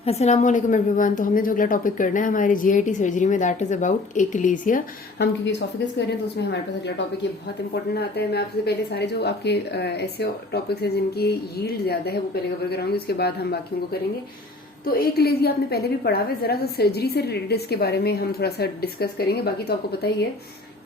अस्सलाम वालेकुम एवरीवन। तो हमने जो अगला टॉपिक करना है हमारे जीआईटी सर्जरी में, दैट इज अबाउट एक्लेसिया। हम क्योंकि इसोफेगस कर रहे हैं तो उसमें हमारे पास अगला टॉपिक ये बहुत इंपॉर्टेंट आता है। मैं आपसे पहले सारे जो आपके ऐसे टॉपिक्स हैं जिनकी यील्ड ज्यादा है वो पहले कवर कराऊंगी, उसके बाद हम बाकियों को करेंगे। तो एक्लेसिया आपने पहले भी पढ़ा हुआ है, जरा सा सर्जरी से रिलेटेड इसके बारे में हम थोड़ा सा डिस्कस करेंगे। बाकी तो आपको पता ही है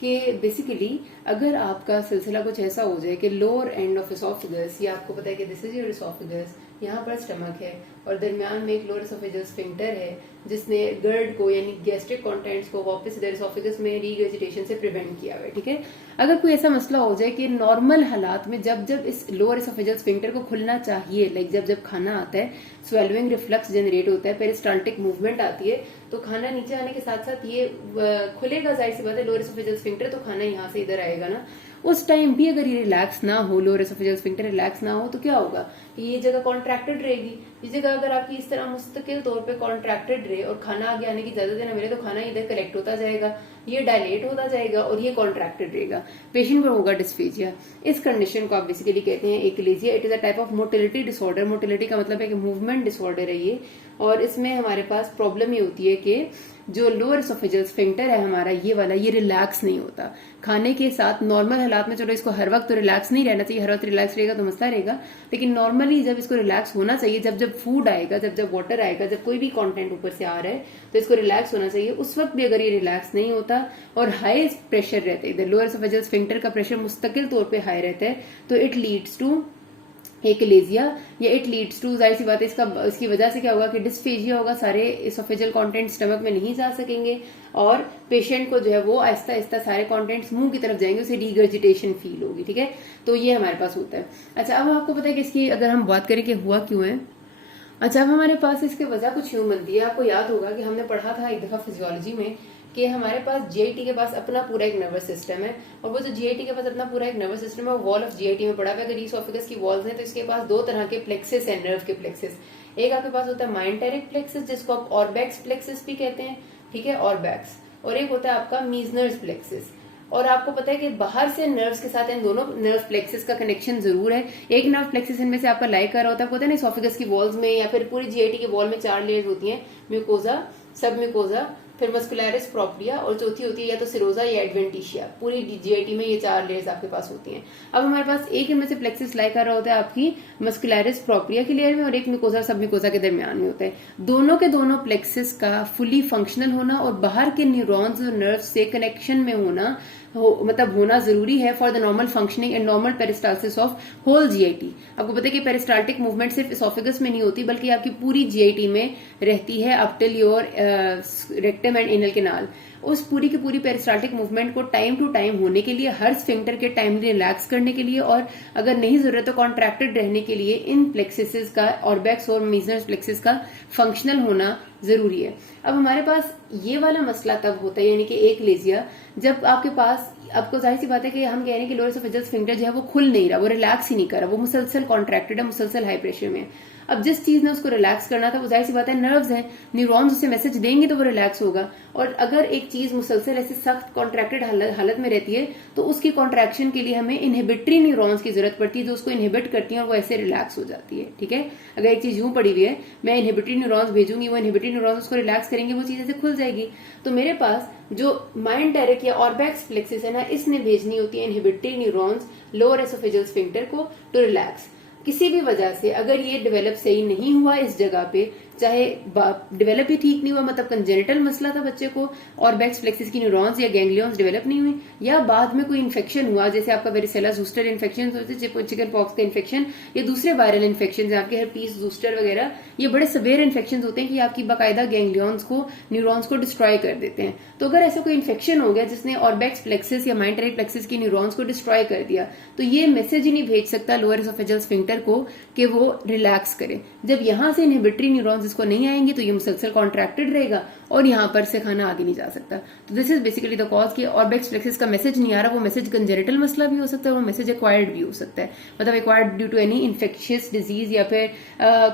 कि बेसिकली अगर आपका सिलसिला कुछ ऐसा हो जाए कि लोअर एंड ऑफ एसोफेगस, या आपको पता है कि दिस इज योर एसोफेगस, यहाँ पर स्टमक है और दरमियान में एक लोअर एसोफेगस स्फिंक्टर है जिसने गर्ड को यानी गैस्ट्रिक कंटेंट्स को वापस इधर एसोफेगस में रीगर्जिटेशन से प्रिवेंट किया हुआ है। ठीक है, अगर कोई ऐसा मसला हो जाए कि नॉर्मल हालात में जब जब इस लोअर एसोफेगस स्फिंक्टर को खुलना चाहिए, लाइक जब जब खाना आता है, स्वेलविंग रिफ्लक्स जनरेट होता है, पेरिस्टाल्टिक मूवमेंट आती है, तो खाना नीचे आने के साथ साथ ये खुलेगा, जाहिर सी बात है लोअर एसोफेगस स्फिंक्टर, तो खाना यहाँ से इधर आएगा ना। उस टाइम भी अगर ये रिलैक्स ना हो, लोअर एसोफेगस स्फिंक्टर रिलैक्स ना हो, तो क्या होगा कि ये जगह कॉन्ट्रैक्टेड रहेगी। ये जगह अगर आपकी इस तरह मुस्तकिल तौर पे कॉन्ट्रैक्टेड रहे और खाना आगे आने की इजाजत ना मिले, तो खाना इधर कलेक्ट होता जाएगा, ये डायलेट होता जाएगा और ये कॉन्ट्रैक्टेड रहेगा। पेशेंट को होगा डिस्फेजिया। इस कंडीशन को आप बेसिकली कहते हैं achalasia. It is a type of motility disorder. Motility का मतलब है कि मूवमेंट डिसऑर्डर है ये, और इसमें हमारे पास प्रॉब्लम ये होती है कि जो लोअर एसोफेगस स्फिंक्टर है हमारा, ये वाला, ये रिलैक्स नहीं होता खाने के साथ। नॉर्मल हालात में चलो इसको हर वक्त तो रिलैक्स नहीं रहना चाहिए, हर वक्त रिलैक्स रहेगा तो मसला रहेगा, लेकिन नॉर्मली जब इसको रिलैक्स होना चाहिए, जब जब फूड आएगा, जब जब वाटर आएगा, जब कोई भी कंटेंट ऊपर से आ रहा है तो इसको रिलैक्स होना चाहिए। उस वक्त भी अगर ये रिलैक्स नहीं होता और हाई प्रेशर रहते हैं, लोअर एसोफेगस स्फिंक्टर का प्रेशर मुस्तकिल तौर पर हाई रहता है, तो इट लीड्स टू एक्लेसिया, या इट लीड्स टू, जाहिर सी बात है इसकी वजह से क्या होगा कि डिस्फेजिया होगा, सारे एसोफेजियल कंटेंट स्टमक में नहीं जा सकेंगे और पेशेंट को जो है वो आहिस्ता आहिस्ता सारे कंटेंट्स मुंह की तरफ जाएंगे, उसे डिगर्जिटेशन फील होगी। ठीक है, तो ये हमारे पास होता है। अच्छा, अब आपको पता है कि इसकी अगर हम बात करें कि हुआ क्यों है। अच्छा, अब हमारे पास इसके वजह कुछ यूं बनती है। आपको याद होगा कि हमने पढ़ा था एक दफा फिजियोलॉजी में कि हमारे पास जीआईटी के पास अपना पूरा एक नर्वस सिस्टम है, और वो जो जीआईटी के पास अपना पूरा एक नर्वस सिस्टम है वो वॉल ऑफ जीआईटी में पड़ा हुआ है। अगर इसोफेगस की वॉल्स हैं तो इसके पास दो तरह के प्लेक्सिस है, नर्व के प्लेक्सिस। एक आपके पास होता है माइंटेरिक प्लेक्सिस जिसको आप ऑर्बैक्स प्लेक्सिस भी कहते हैं, ठीक है, ऑर्बैक्स, और एक होता है आपका मीजनर्स प्लेक्सिस। और आपको पता है कि बाहर से नर्व्स के साथ इन दोनों नर्व प्लेक्सिस का कनेक्शन जरूर है। एक नर्व प्लेक्सिस इनमें से आपका लाई कर रहा होता है, पता है ना, इसोफेगस की वॉल्स में या फिर पूरी जीआईटी के वॉल में 4 लेयर्स होती हैं, म्यूकोजा, सब म्यूकोजा, फिर मस्कुलरिस प्रोप्रिया, और चौथी होती है या तो सिरोजा या एडवेंटिशिया। पूरी जीआईटी में ये 4 लेयर्स आपके पास होती हैं। अब हमारे पास एक इनमें से प्लेक्सिस लाई कर रहा होता है आपकी मस्कुलरिस प्रोप्रिया की लेयर में, और एक म्यूकोजा सब म्यूकोजा के दरमियान में होता है। दोनों के दोनों प्लेक्सिस का फुली फंक्शनल होना और बाहर के न्यूरॉन्स और नर्व से कनेक्शन में होना मतलब होना जरूरी है for the normal functioning and normal peristalsis of whole GIT. आपको पता है कि पेरिस्टाल्टिक मूवमेंट सिर्फ एसोफेगस में नहीं होती बल्कि आपकी पूरी जीआईटी में रहती है, up till your rectum and anal canal. उस पूरी की पूरी पेरिस्टाल्टिक मूवमेंट को टाइम टू टाइम होने के लिए, हर स्फिंक्टर के टाइमली रिलैक्स करने के लिए, और अगर नहीं जरूरत तो कॉन्ट्रैक्टेड रहने के लिए इन प्लेक्सिस का, ऑर्बैक्स और मीजनर्स प्लेक्सिस का फंक्शनल होना जरूरी है। अब हमारे पास ये वाला मसला तब होता है, यानी कि एक्लेसिया, जब आपके पास, आपको जाहिर सी बात है कि हम कह रहे हैं कि लोअर एसोफेगस स्फिंक्टर जो है वो खुल नहीं रहा, वो रिलैक्स ही नहीं कर रहा, वो मुसलसल कॉन्ट्रैक्टेड है, मुसलसल हाई प्रेशर में। अब जिस चीज ने उसको रिलैक्स करना था वो जाहिर सी बात है नर्व्स हैं, न्यूरॉन्स उसे मैसेज देंगे तो वो रिलैक्स होगा। और अगर एक चीज मुसलसल ऐसे सख्त कॉन्ट्रैक्टेड हालत में रहती है तो उसकी कॉन्ट्रैक्शन के लिए हमें इनहिबिटरी न्यूरॉन्स की जरूरत पड़ती है जो उसको इनहिबिट करती है और वो ऐसे रिलैक्स हो जाती है। ठीक है, अगर एक चीज यूं पड़ी हुई है, मैं इनहिबिटरी न्यूरॉन्स भेजूंगी, वो इनहिबिटरी न्यूरॉन्स उसको रिलैक्स करेंगे, वो चीज ऐसे खुल जाएगी। तो मेरे पास जो माइंटेरिक या ऑर्बैक्स प्लेक्सिस है ना, इसने भेजनी होती है inhibitory neurons lower oesophagus sphincter को टू रिलैक्स। किसी भी वजह से अगर ये डेवलप सही नहीं हुआ इस जगह पे, चाहे डेवलप ही ठीक नहीं हुआ, मतलब कंजेनिटल मसला था बच्चे को, ऑर्बैक्स प्लेक्सिस की न्यूरॉन्स या गैंग्लियंस डेवलप नहीं हुई, या बाद में कोई इन्फेक्शन हुआ, जैसे आपका वेरिसेला जूस्टर इन्फेक्शन होते हैं, चिकन पॉक्स का इन्फेक्शन, या दूसरे वायरल इन्फेक्शन आपके हर्पीस जूस्टर वगैरह, ये बड़े सवेयर इन्फेक्शन होते हैं कि आपकी बाकायदा गैंग्लियंस को, न्यूरॉन्स को डिस्ट्रॉय कर देते हैं। तो अगर ऐसा कोई इन्फेक्शन हो गया जिसने ऑर्बैक्स प्लेक्सिस या माइंटेरिक प्लेक्सिस की न्यूरॉन्स को डिस्ट्रॉय कर दिया, तो ये मैसेज ही नहीं भेज सकता लोअर एसोफेगस स्फिंक्टर को कि वो रिलैक्स करे। जब यहां से इनहिबिटरी न्यूरॉन्स इसको नहीं आएंगे तो ये मुसलसल कॉन्ट्रैक्टेड रहेगा और यहाँ पर से खाना आगे नहीं जा सकता। तो this is basically the cause कि ऑर्बैक्स प्लेक्सिस का मैसेज नहीं आ रहा। वो मैसेज कंजेनिटल मसला भी हो सकता है, वो मैसेज एक्वायर्ड भी हो सकता है, मतलब acquired due to any infectious disease, या फिर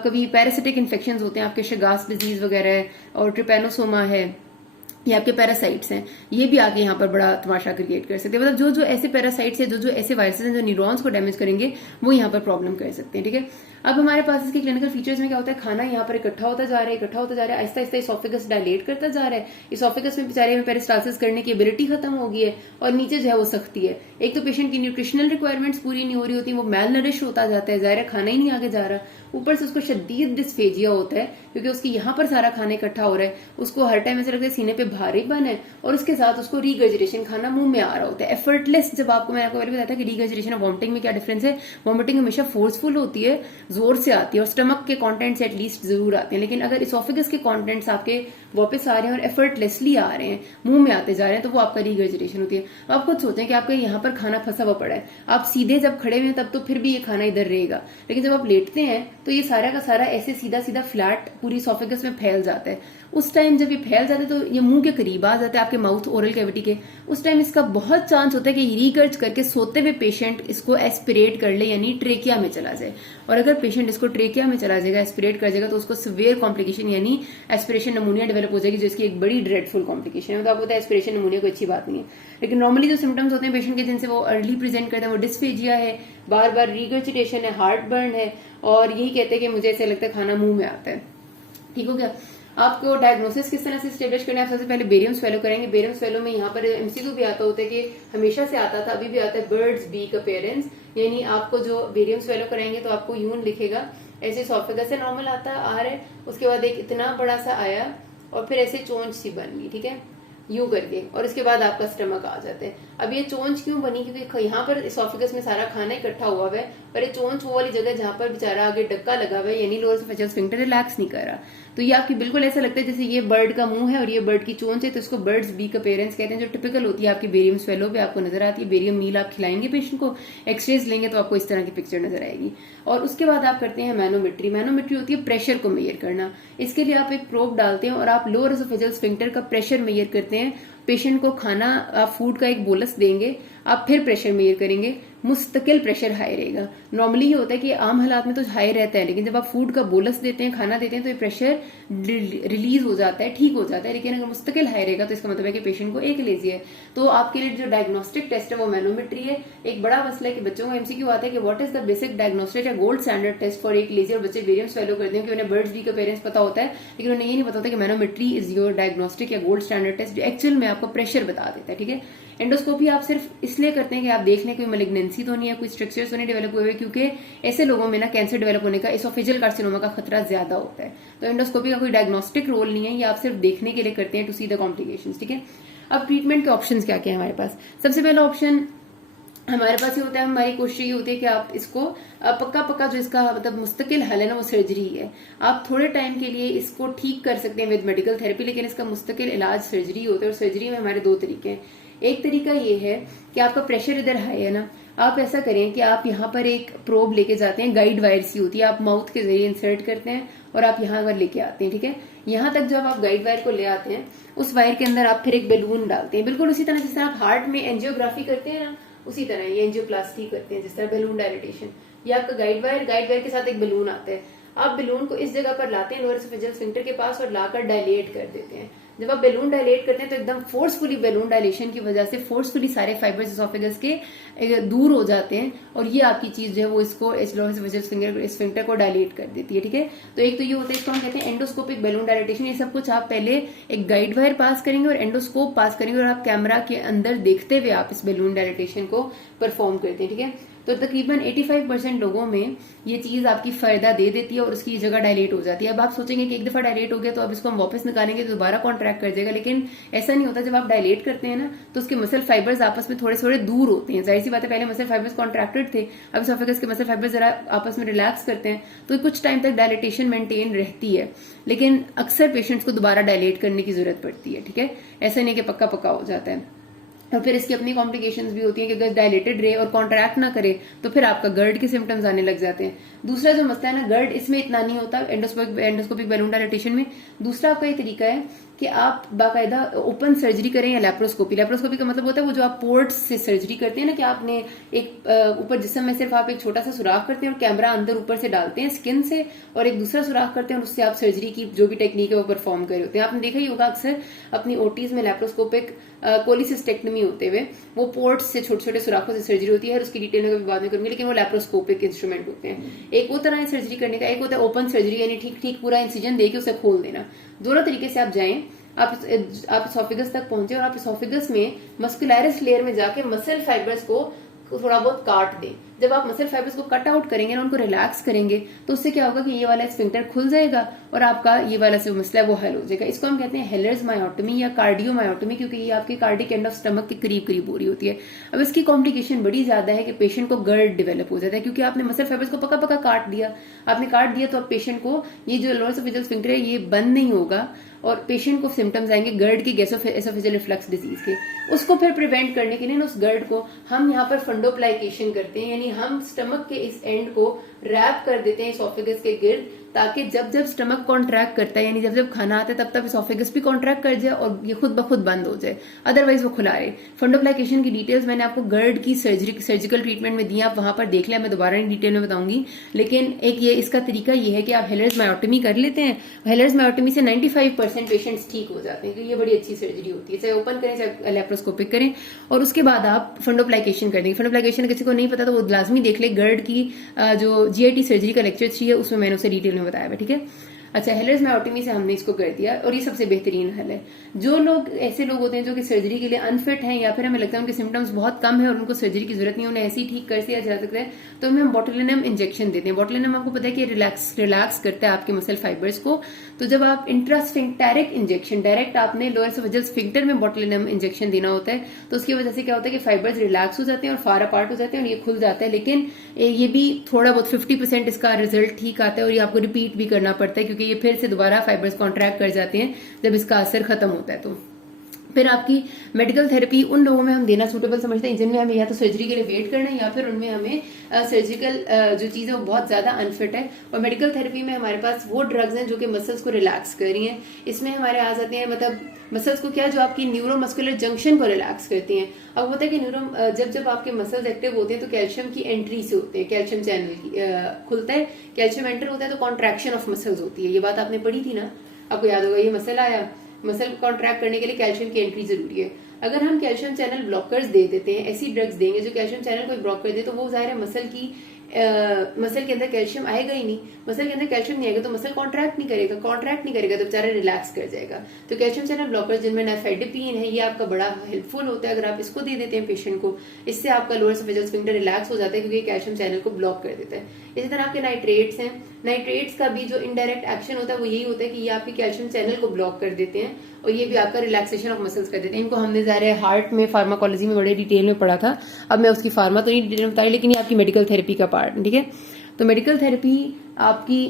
कभी पैरासिटिक इन्फेक्शन होते हैं आपके, शगास डिजीज वगैरह है, और ट्रिपेनोसोमा है, ये आपके पैरासाइट्स हैं, ये भी आके यहाँ पर बड़ा तमाशा क्रिएट कर सकते हैं। मतलब जो जो ऐसे पैरासाइट्स है, जो जो ऐसे वायरसेस हैं जो न्यूरॉन्स को डैमेज करेंगे, वो यहाँ पर प्रॉब्लम कर सकते हैं। ठीक है, अब हमारे पास इसके क्लिनिकल फीचर्स में क्या होता है, खाना यहाँ पर इकट्ठा होता जा रहा है, आहिस्ता आहिस्ता इसोफेगस डायलेट करता जा रहा है, इसोफेगस में बेचारे में पेरिस्टालसिस करने की एबिलिटी खत्म हो गई है और नीचे जो है वो सख्ती है। एक तो पेशेंट की न्यूट्रिशनल रिक्वायरमेंट्स पूरी नहीं हो रही होती, वो मैल नरिश होता जाता है, जाहिर है खाना ही नहीं आगे जा रहा, ऊपर से उसको शदीद डिस्फेजिया होता है क्योंकि उसकी यहाँ पर सारा खाना इकट्ठा हो रहा है, उसको हर टाइम ऐसा लगता है सीने पे भारीपन है और उसके साथ उसको रीगर्जिटेशन, खाना मुंह में आ रहा होता है एफर्टलेस। जब मैंने आपको पहले बताया था कि रीगर्जिटेशन और वॉमिटिंग में क्या डिफरेंस है, वॉमिटिंग हमेशा फोर्सफुल होती है, जोर से आती है और स्टमक के कंटेंट्स एटलीस्ट जरूर आते हैं, लेकिन अगर इसोफेगस के कंटेंट्स आपके वापस आ रहे हैं और एफर्टलेसली आ रहे हैं, मुंह में आते जा रहे हैं, तो वो आपका रीगर्जिटेशन होती है। आप खुद सोचें कि आपका यहाँ पर खाना फंसा हुआ पड़ा है, आप सीधे जब खड़े हुए हैं तब तो फिर भी ये खाना इधर रहेगा, लेकिन जब आप लेटते हैं तो ये सारा का सारा ऐसे सीधा सीधा फ्लैट पूरी इसोफेगस में फैल जाता है। उस टाइम जब ये फैल जाता है तो ये मुंह के करीब आ जाता है आपके माउथ ओरल कैविटी के, उस टाइम इसका बहुत चांस होता है कि रीगर्ज करके सोते हुए पेशेंट इसको एस्पिरेट कर ले, यानी ट्रेकिया में चला जाए। और अगर पेशेंट इसको ट्रेकिया में चला जाएगा, एस्पिरेट कर जाएगा, तो उसको सिवियर कॉम्प्लिकेशन यानी एस्पिरेशन नमूनिया डेवलप हो जाएगी, जो इसकी एक बड़ी ड्रेडफुल कॉम्प्लिकेशन है। तो आपको पता है एस्पिरेशन नमूनिया कोई अच्छी बात नहीं है, लेकिन नॉर्मली जो सिम्टम्स होते हैं पेशेंट के जिनसे वो अर्ली प्रेजेंट करते हैं वो डिस्फेजिया है, बार बार रीगर्जिटेशन है, हार्ट बर्न है, और यही कहते हैं कि मुझे ऐसे लगता है खाना मुंह में आता है। ठीक हो गया। आपको डायग्नोसिस किस तरह से स्टेब्लिश करना है, आप सबसे पहले बेरियम स्वेलो करेंगे। बेरियम स्वेलो में यहाँ पर एमसीक्यू भी आता होता है कि हमेशा से आता था, अभी भी आता है, बर्ड्स बीक अपीयरेंस, यानी आपको जो बेरियम स्वेलो कराएंगे तो आपको यून लिखेगा, ऐसे इसोफेगस से नॉर्मल आता आ रहा है, उसके बाद एक इतना बड़ा सा आया और फिर ऐसे चोंच सी बन गई, ठीक है, यूं करके, और इसके बाद आपका स्टमक आ जाता है। अब ये चोंच क्यों बनी, क्योंकि यहाँ पर इसोफेगस में सारा खाना इकट्ठा हुआ है और ये चोंच वो वाली जगह जहाँ पर बेचारा आगे डक्का लगा हुआ है, यानी लोअर एसोफेजियल स्फिंक्टर रिलैक्स नहीं कर रहा, तो ये आपकी बिल्कुल ऐसा लगता है जैसे ये बर्ड का मुंह है और ये बर्ड की चोंच है, तो इसको बर्ड्स बीक अपीयरेंस कहते हैं, जो टिपिकल होती है आपकी बेरियम स्वेलो पे आपको नजर आती है। बेरियम मील आप खिलाएंगे पेशेंट को, एक्सरेज लेंगे तो आपको इस तरह की पिक्चर नजर आएगी। और उसके बाद आप करते हैं मैनोमेट्री। मैनोमेट्री होती है प्रेशर को मेजर करना। इसके लिए आप एक प्रोब डालते हैं और आप लोअर एसोफेजियल स्फिंक्टर का प्रेशर मेजर करते हैं। पेशेंट को खाना, आप फूड का एक बोलस देंगे, आप फिर प्रेशर मेजर करेंगे, मुस्तकिल प्रेशर हाई रहेगा। नॉर्मली ये होता है कि आम हालात में तो हाई रहता है, लेकिन जब आप फूड का बोलस देते हैं, खाना देते हैं, तो ये प्रेशर रिलीज हो जाता है, ठीक हो जाता है, लेकिन अगर मुस्तकिल हाई रहेगा तो इसका मतलब है कि पेशेंट को एकलेजी है। तो आपके लिए जो डायग्नोस्टिक टेस्ट है वो मैनोमेट्री है। एक बड़ा मसला है कि बच्चों को एमसीक्यू आता है कि what is the basic diagnostic या गोल्ड स्टैंडर्ड टेस्ट फॉर एकलेजी, और बच्चे बेरियम स्वेलो करते हैं कि उन्हें बर्ड्स बी का पेरेंट्स पता होता है, लेकिन उन्हें ये नहीं पता होता कि मैनोमेट्री इज योर डायग्नोस्टिक या गोल्ड स्टैंडर्ड टेस्ट, जो एक्चुअल में आपको प्रेशर बता देता है, ठीक है। एंडोस्कोपी आप सिर्फ इसलिए करते हैं कि आप देख लें कोई मैलिग्नेंसी तो नहीं है, कोई स्ट्रक्चर्स तो नहीं डेवलप हुए, क्योंकि ऐसे लोगों में ना कैंसर डेवलप होने का, एसोफेजियल कार्सिनोमा का खतरा ज्यादा होता है। तो एंडोस्कोपी का कोई डायग्नोस्टिक रोल नहीं है, ये आप सिर्फ देखने के लिए करते हैं, टू सी द कॉम्प्लिकेशंस, ठीक है। अब ट्रीटमेंट के ऑप्शंस क्या क्या है हमारे पास। सबसे पहला ऑप्शन हमारे पास ये होता है, हमारी कोशिश ये होती है कि आप इसको पक्का पक्का जो इसका मतलब मुस्तकिल हल है ना, वो सर्जरी है। आप थोड़े टाइम के लिए इसको ठीक कर सकते हैं विद मेडिकल थेरेपी, लेकिन इसका मुस्तकिल इलाज सर्जरी होता है। और सर्जरी में हमारे दो तरीके हैं। एक तरीका ये है कि आपका प्रेशर इधर हाई है ना, आप ऐसा करें कि आप यहाँ पर एक प्रोब लेके जाते हैं, गाइड वायर सी होती है, आप माउथ के जरिए इंसर्ट करते हैं और आप यहाँ पर लेके आते हैं, ठीक है। यहाँ तक जब आप गाइड वायर को ले आते हैं, उस वायर के अंदर आप फिर एक बैलून डालते हैं, बिल्कुल उसी तरह जिस तरह आप हार्ट में एंजियोग्राफी करते हैं ना, उसी तरह ये एंजियोप्लास्टी करते हैं, जिस तरह बैलून डायलिटेशन। ये आपका गाइड वायर के साथ एक बैलून आता है, आप बैलून को इस जगह पर लाते हैं लोअर एसोफेजियल स्फिंक्टर के पास और लाकर डायलेट कर देते हैं। जब आप बैलून डायलेट करते हैं तो एकदम फोर्सफुली बैलून डायलेशन की वजह से फोर्सफुली सारे फाइबर्स एसोफेगस के दूर हो जाते हैं और ये आपकी चीज जो है वो इसको लोअर एसोफेजियल स्फिंक्टर को डायलेट कर देती है, ठीक है। तो एक तो ये होता है, इसको हम कहते हैं एंडोस्कोपिक बैलून डायलेटेशन। ये सब कुछ आप पहले एक गाइड वायर पास करेंगे और एंडोस्कोप पास करेंगे और आप कैमरा के अंदर देखते हुए आप इस बैलून डायलेटेशन को परफॉर्म करते हैं, ठीक है। तो तकरीबन 85% लोगों में ये चीज आपकी फायदा दे देती है और उसकी जगह डायलेट हो जाती है। अब आप सोचेंगे कि एक दफा डायलेट हो गया तो अब इसको हम वापस निकालेंगे तो दोबारा कॉन्ट्रैक्ट कर जाएगा, लेकिन ऐसा नहीं होता। जब आप डायलेट करते हैं ना तो उसके मसल फाइबर्स आपस में थोड़े थोड़े दूर होते हैं। जाहिर सी बात है, पहले मसल फाइबर्स कॉन्ट्रैक्टेड थे, अब एसोफेगस के मसल फाइबर्स जरा आपस में रिलैक्स करते हैं तो कुछ टाइम तक डायलेटेशन मेंटेन रहती है, लेकिन अक्सर पेशेंट्स को दोबारा डायलेट करने की जरूरत पड़ती है, ठीक है। ऐसा नहीं कि पक्का पक्का हो जाता है। और फिर इसकी अपनी कॉम्प्लिकेशंस भी होती हैं कि अगर डायलेटेड रहे और कॉन्ट्रैक्ट ना करे तो फिर आपका गर्ड के सिम्टम्स आने लग जाते हैं। दूसरा जो मसला है ना, गर्ड इसमें इतना नहीं होता एंडोस्कोपिक बैलून डायलेटेशन में। दूसरा आपका ये तरीका है कि आप बाकायदा ओपन सर्जरी करें या लैप्रोस्कोपी। लैप्रोस्कोपी का मतलब होता है वो जो आप पोर्ट्स से सर्जरी करते हैं ना, कि आपने एक ऊपर जिस्म में सिर्फ आप एक छोटा सा सुराख करते हैं और कैमरा अंदर ऊपर से डालते हैं स्किन से, और एक दूसरा सुराख करते हैं और उससे आप सर्जरी की जो भी टेक्निक है वो परफॉर्म कर रहे होते हैं। आपने देखा ही होगा अक्सर अपनी ओटीज में लैप्रोस्कोपिक कोलिसिस्टेक्टमी होते हुए, वो पोर्ट्स से छोटे छोटे सुराखों से सर्जरी होती है, और उसकी डिटेल में कभी बाद में करूंगी, लेकिन वो लैप्रोस्कोपिक इंस्ट्रूमेंट होते हैं। एक वो तरह है सर्जरी करने का, एक होता है ओपन सर्जरी, यानी ठीक ठीक पूरा इंसिजन देके उसे खोल देना। दोनों तरीके से आप जाएं, आप इसोफिगस तक पहुंचे और आप इसोफिगस में मस्कुलरिस लेयर में जाके मसल फाइबर्स को थोड़ा बहुत काट दें। जब आप मसल फाइबर्स को कट आउट करेंगे ना, उनको रिलैक्स करेंगे, तो उससे क्या होगा कि ये वाला स्फिंक्टर खुल जाएगा और आपका ये वाला जो मसला है वो हल हो जाएगा। इसको हम कहते हैं हेलर्स मायोटमी या कार्डियोमायोटमी, क्योंकि ये आपके कार्डिक एंड ऑफ स्टमक के करीब करीब हो रही होती है। अब इसकी कॉम्प्लिकेशन बड़ी ज्यादा है कि पेशेंट को गर्ड डेवलप हो जाता है, क्योंकि आपने मसल फाइबर्स को पका पका काट दिया। आपने काट दिया तो अब पेशेंट को ये जो लोअर एसोफेजियल स्फिंक्टर है ये बंद नहीं होगा, और पेशेंट को सिम्टम्स आएंगे गर्ड की, एसोफेजियल रिफ्लक्स डिजीज के। उसको फिर प्रिवेंट करने के लिए ना, उस गर्ड को हम यहाँ पर फंडोप्लाइकेशन करते हैं, यानी हम स्टमक के इस एंड को रैप कर देते हैं इसोफेगस के गिर्द, ताकि जब जब स्टमक कॉन्ट्रैक्ट करता है, यानी जब जब खाना आता है, तब तब इसोफेगस भी कॉन्ट्रैक्ट कर जाए और ये खुद ब खुद बंद हो जाए, अदरवाइज वो खुला रहे। फंडोप्लाइकेशन की डिटेल्स मैंने आपको गर्ड की सर्जिकल ट्रीटमेंट में दी, आप वहां पर देख लिया, मैं दोबारा इन डिटेल में बताऊंगी। लेकिन एक ये इसका तरीका ये है कि आप हेलर्स मायोटमी कर लेते हैं। हेलर्स मायोटमी से 95% पेशेंट्स ठीक हो जाते हैं, क्योंकि ये बड़ी अच्छी सर्जरी होती है, चाहे ओपन करें चाहे लैप्रोस्कोपिक करें। और उसके बाद आप फंडोप्लाइकेशन कर देंगे। फंडोप्लाइकेशन किसी को नहीं पता तो वो लाजमी देख ले, गर्ड की जो जीआईटी सर्जरी का लेक्चर 3 है उसमें मैंने उसे डिटेल में बताया है, ठीक है। अच्छा, हेलर्स मायोटमी से हमने इसको कर दिया और ये सबसे बेहतरीन हल है। जो लोग ऐसे लोग होते हैं जो कि सर्जरी के लिए अनफिट हैं, या फिर हमें लगता है उनके सिम्टम्स बहुत कम है और उनको सर्जरी की जरूरत नहीं, उन्हें ऐसे ही ठीक कर दिया जा सकता है, तो हम बोटुलिनम इंजेक्शन देते हैं। बोटुलिनम आपको पता है कि रिलैक्स करता है आपके मसल फाइबर्स को। तो जब आप इंट्रास्फिंक्टेरिक इंजेक्शन डायरेक्ट आपने लोअर एसोफेजियल स्फिंक्टर में बोटुलिनम इंजेक्शन देना होता है, तो उसकी वजह से क्या होता है कि फाइबर्स रिलैक्स हो जाते हैं और फार अपार्ट हो जाते हैं और ये खुल जाता है। लेकिन ये भी थोड़ा बहुत 50% इसका रिजल्ट ठीक आता है, और ये आपको रिपीट भी करना पड़ता है, क्योंकि ये फिर से दोबारा फाइबर्स कॉन्ट्रैक्ट कर जाते हैं जब इसका असर खत्म होता है। तो फिर आपकी मेडिकल थेरेपी उन लोगों में हम देना सूटेबल समझते हैं जिनमें हमें या तो सर्जरी के लिए वेट करना है, या फिर उनमें हमें सर्जिकल जो चीज है वो बहुत ज्यादा अनफिट है। और मेडिकल थेरेपी में हमारे पास वो ड्रग्स हैं जो कि मसल्स को रिलैक्स कर रही हैं। इसमें हमारे आ जाते हैं, मतलब मसल्स को क्या, जो आपकी न्यूरोमस्कुलर जंक्शन को रिलैक्स करती हैं। अब होता है कि जब आपके मसल्स एक्टिव होते हैं तो कैल्शियम की एंट्री से होते हैं, कैल्शियम चैनल खुलता है, कैल्शियम एंटर होता है तो कॉन्ट्रैक्शन ऑफ मसल्स होती है। ये बात आपने पढ़ी थी ना, आपको याद होगा, ये मसल आया, मसल कॉन्ट्रैक्ट करने के लिए कैल्शियम की एंट्री जरूरी है। अगर हम कैल्शियम चैनल ब्लॉकर्स दे देते हैं, ऐसी ड्रग्स देंगे जो कैल्शियम चैनल को ब्लॉक कर दे, तो वो जाहिर है मसल के अंदर कैल्शियम आएगा ही नहीं। मसल के अंदर कैल्शियम नहीं आएगा तो मसल कॉन्ट्रैक्ट नहीं करेगा तो बेचारा रिलैक्स कर जाएगा। तो कैल्शियम चैनल ब्लॉकर्स जिनमें नाइफेडिपिन है, ये आपका बड़ा हेल्पफुल होता है। अगर आप इसको दे देते हैं पेशेंट को, इससे आपका लोअर एसोफेजियल स्फिंक्टर रिलैक्स हो जाता है, क्योंकि कैल्शियम चैनल को ब्लॉक कर देता है। इसी तरह आपके नाइट्रेट्स हैं, नाइट्रेट्स का भी जो इनडायरेक्ट एक्शन होता है वो यही होता है कि ये आपके कैल्शियम चैनल को ब्लॉक कर देते हैं और ये भी आपका रिलैक्सेशन ऑफ मसल्स कर देते हैं। इनको हमने ज़ाहिर हार्ट में फार्माकोलॉजी में बड़े डिटेल में पढ़ा था, अब मैं उसकी फार्मा तो नहीं डिटेल में बताई, लेकिन ये आपकी मेडिकल थेरेपी का पार्ट है, ठीक है। तो मेडिकल थेरेपी आपकी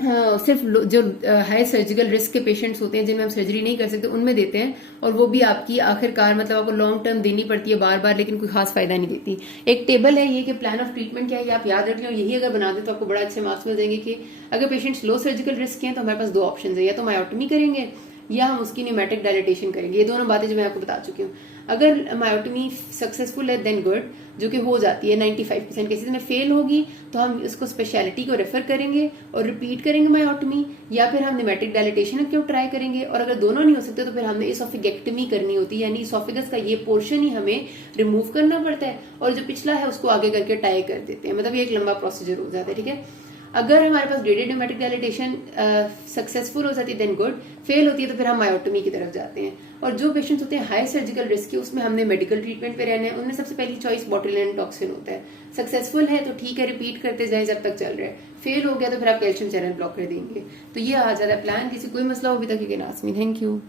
सिर्फ जो हाई सर्जिकल रिस्क के पेशेंट्स होते हैं जिनमें हम सर्जरी नहीं कर सकते उनमें देते हैं, और वो भी आपकी आखिरकार मतलब आपको लॉन्ग टर्म देनी पड़ती है बार बार, लेकिन कोई खास फायदा नहीं देती। एक टेबल है ये कि प्लान ऑफ ट्रीटमेंट क्या है, ये आप याद रख लें, यही अगर बना दें तो आपको बड़ा अच्छे मार्क्स मिल जाएंगे कि अगर पेशेंट्स लो सर्जिकल रिस्क के हैं तो हमारे पास 2 ऑप्शन है, या तो मायोटमी करेंगे या हम उसकी न्यूमेटिक डायलिटेशन करेंगे। ये दोनों बातें जो मैं आपको बता चुकी हूँ। अगर मायोटमी सक्सेसफुल है देन गुड, जो कि हो जाती है 95% केसेस में। फेल होगी तो हम इसको स्पेशलिटी को रेफर करेंगे और रिपीट करेंगे मायोटमी, या फिर हम न्यूमेटिक डायलिटेशन क्यों ट्राई करेंगे। और अगर दोनों नहीं हो सकते तो फिर हमने इसोफिगेक्टमी करनी होती है, यानी इसोफिगस का ये पोर्शन ही हमें रिमूव करना पड़ता है और जो पिछला है उसको आगे करके टाई कर देते हैं। मतलब ये एक लंबा प्रोसीजर हो जाता है, ठीक है। अगर हमारे पास ग्रेडेड न्यूमेटिक डायलिटेशन सक्सेसफुल हो जाती है देन गुड, फेल होती है तो फिर हम मायोटमी की तरफ जाते हैं। और जो पेशेंट्स होते हैं हाई सर्जिकल रिस्क के, उसमें हमने मेडिकल ट्रीटमेंट पे रहना है। उनमें सबसे पहली चॉइस बोटुलिनम टॉक्सिन होता है। सक्सेसफुल है तो ठीक है, रिपीट करते जाए जब तक चल रहा है। फेल हो गया तो फिर आप कैल्शियम चैनल ब्लॉकर देंगे। तो ये आ जाता है प्लान। किसी कोई मसला हो अभी तक, नाज़मीन, थैंक यू।